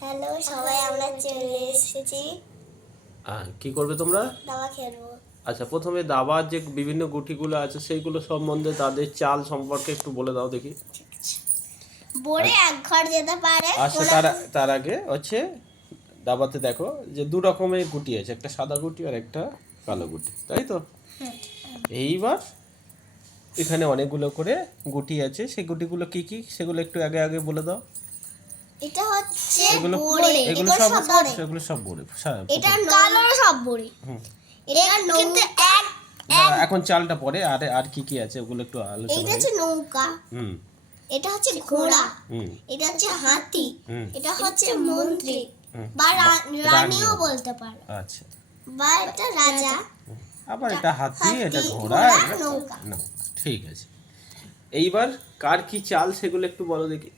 Hello সবাই, আমরা চলে এসেছি। কি করবে তোমরা? দাবা খেলবো। আচ্ছা, প্রথমে দাবার যে বিভিন্ন গুটিগুলো আছে সেইগুলো সম্বন্ধে তাদের চাল সম্পর্কে একটু বলে দাও দেখি। বোরে এক ঘর যেতে পারে। আচ্ছা, তার আগে হচ্ছে দাবাতে দেখো যে দু রকমের গুটি আছে, একটা সাদা গুটি আর একটা কালো গুটি, তাই তো? এইবার এখানে অনেকগুলো করে গুটি আছে, সেই গুটিগুলো কি কি সেগুলো একটু আগে আগে বলে দাও। এটা হচ্ছে এগুলো বোরে, এগুলো সব বোরে। সেগুলো সব বোরে। এটা কালো সব বোরে। এটা কিন্তু এখন চালটা পরে আর আর কি কি আছে ওগুলো একটু আলোচনা এটা হচ্ছে নৌকা, হুম এটা হচ্ছে ঘোড়া, হুম এটা হচ্ছে হাতি, হুম এটা হচ্ছে মন্ত্রী হুম। বা রানীও বলতে পারো, আচ্ছা, বা এটা রাজা। আবার এটা হাতি, এটা ঘোড়া, এটা নৌকা। নৌকা। ঠিক আছে, এইবার কার কি চাল সেগুলো একটু বলো দেখি।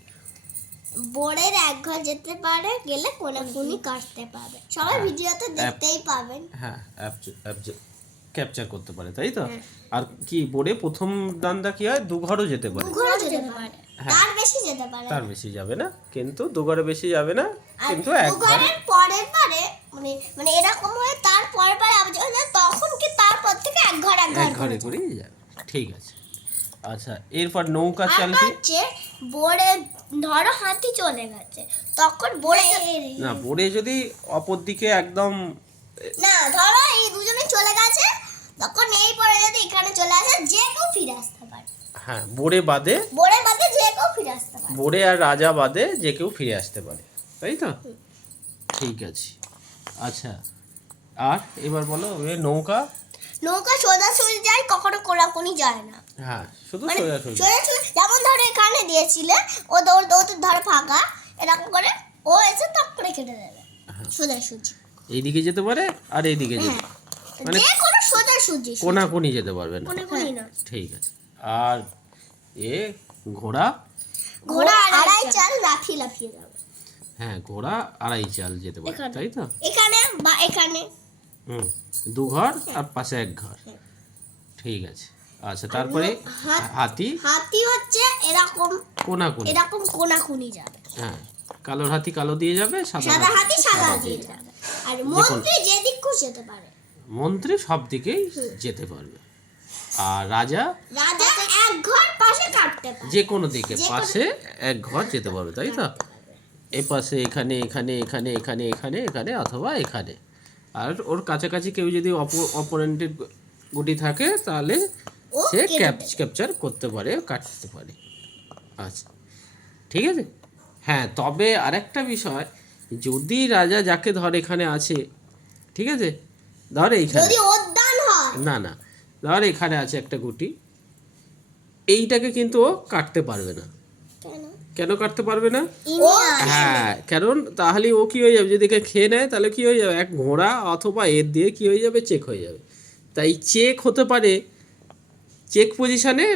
বোরের এক ঘর যেতে পারে, গেলে কোনাকুনি কাটতে পারবে। সবাই ভিডিওতে দেখতেই পাবেন। হ্যাঁ, ক্যাপচার করতে পারে, তাই তো? আর কি বোর্ডে প্রথম দানটা কি হয়, দুঘরও যেতে পারে। দুঘরও যেতে পারে, তার বেশি যেতে পারে। তার বেশি যাবে না, কিন্তু দুঘরে বেশি যাবে না, কিন্তু এক ঘরে দুঘরের পরের পারে মানে মানে এরকম হয়ে তার পরের পারে আবার যখন যায়, তখন কি তারপর থেকে এক ঘর এক ঘরে করেই যাবে। ঠিক আছে। আচ্ছা, এরপর নৌকা চাল কি? হচ্ছে বোরে ধরো হাতি চলে গেছে, তখন বোরে না, বোর্ডে যদি অপর দিকে একদম না, ধরো এই দুজনে চলে গেছে, তখন এই পরে যদি এখানে চলে আসে, যে কেউ ফিরে আসতে পারে। হ্যাঁ, বোর্ডে বাদে যে কেউ ফিরে আসতে পারে। বোর্ডে আর রাজা বাদে যে কেউ ফিরে আসতে পারে, তাই তো? ঠিক আছে। আচ্ছা, আর এবার বলো নৌকা। নৌকা সোজাসুজি যায়, কখনো কোলাকুনি যায় না। হ্যাঁ, শুধু মানে সোজাসুজি। সোজাসুজি, যেমন ধরো এখানে দিয়েছিলে, ও দৌড় ধরে ফাঁকা, এরকম করে ও এসে টক করে কেটে দেবে। সোজাসুজি এইদিকে যেতে পারে আর এইদিকে যেতে মানে যে কোনো সোজাসুজি, কোনাকুনি যেতে পারবে না। কোনাকুনি না। ঠিক আছে। আর এ ঘোড়া। ঘোড়া আড়াই চাল লাফিয়ে যাবে। হ্যাঁ, ঘোড়া আড়াই চাল যেতে পারে, তাই তো? এখানে বা এখানে দু ঘর আর পাশে এক ঘর। ঠিক আছে। আচ্ছা, তারপরে হাতি। হাতি হচ্ছে এরকম কোনাকুনি যাবে। হ্যাঁ, কালো হাতি কালো দিয়ে যাবে, সাদা হাতি সাদা দিয়ে যাবে। আর মন্ত্রী যেদিক খুশি যেতে পারে। মন্ত্রী সব দিকেই যেতে পারবে। আর রাজা এক ঘর পাশে কাটতে পারে, যে কোনো দিকে পাশে এক ঘর যেতে পারবে, তাই তো? এ পাশে এখানে এখানে এখানে এখানে এখানে এখানে অথবা এখানে। আর ওর কাছাকাছি কেউ যদি অপোনেন্টের গুটি থাকে তাহলে সে ক্যাপচার করতে পারে, কাটতে পারে। আচ্ছা, ঠিক আছে। হ্যাঁ, তবে আরেকটা বিষয়, যদি রাজা যাকে ধর এখানে আছে, ঠিক আছে, ধর এইখানে যদি উদ্যান হয়, না ধর এখানে আছে একটা গুটি, এইটাকে কিন্তু ও কাটতে পারবে না। কেন কাটতে পারবে না? হ্যাঁ, কারণ তাহলে ও কি হয়ে যাবে, যদি একে খেয়ে নেয় তাহলে কি হয়ে যাবে, এক ঘোড়া অথবা এর দিয়ে কি হয়ে যাবে, চেক হয়ে যাবে। তাই চেক হতে পারে, চেক পজিশনে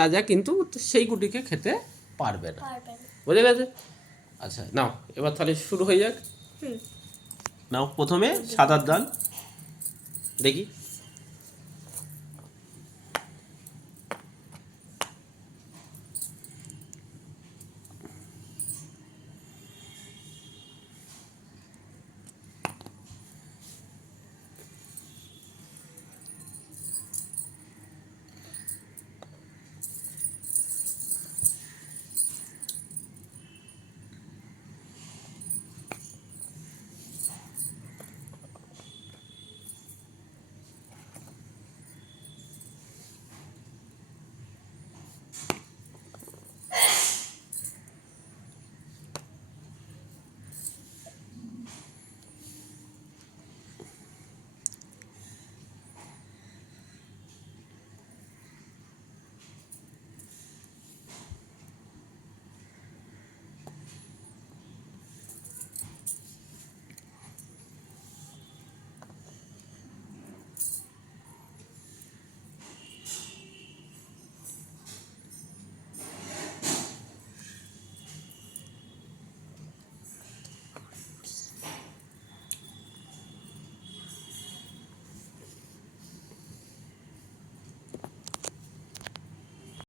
রাজা কিন্তু সেই গুটিকে খেতে পারবে না। বুঝে গেছে? আচ্ছা, নাও এবার তাহলে শুরু হয়ে যাক। নাও, প্রথমে সাদার দান দেখি।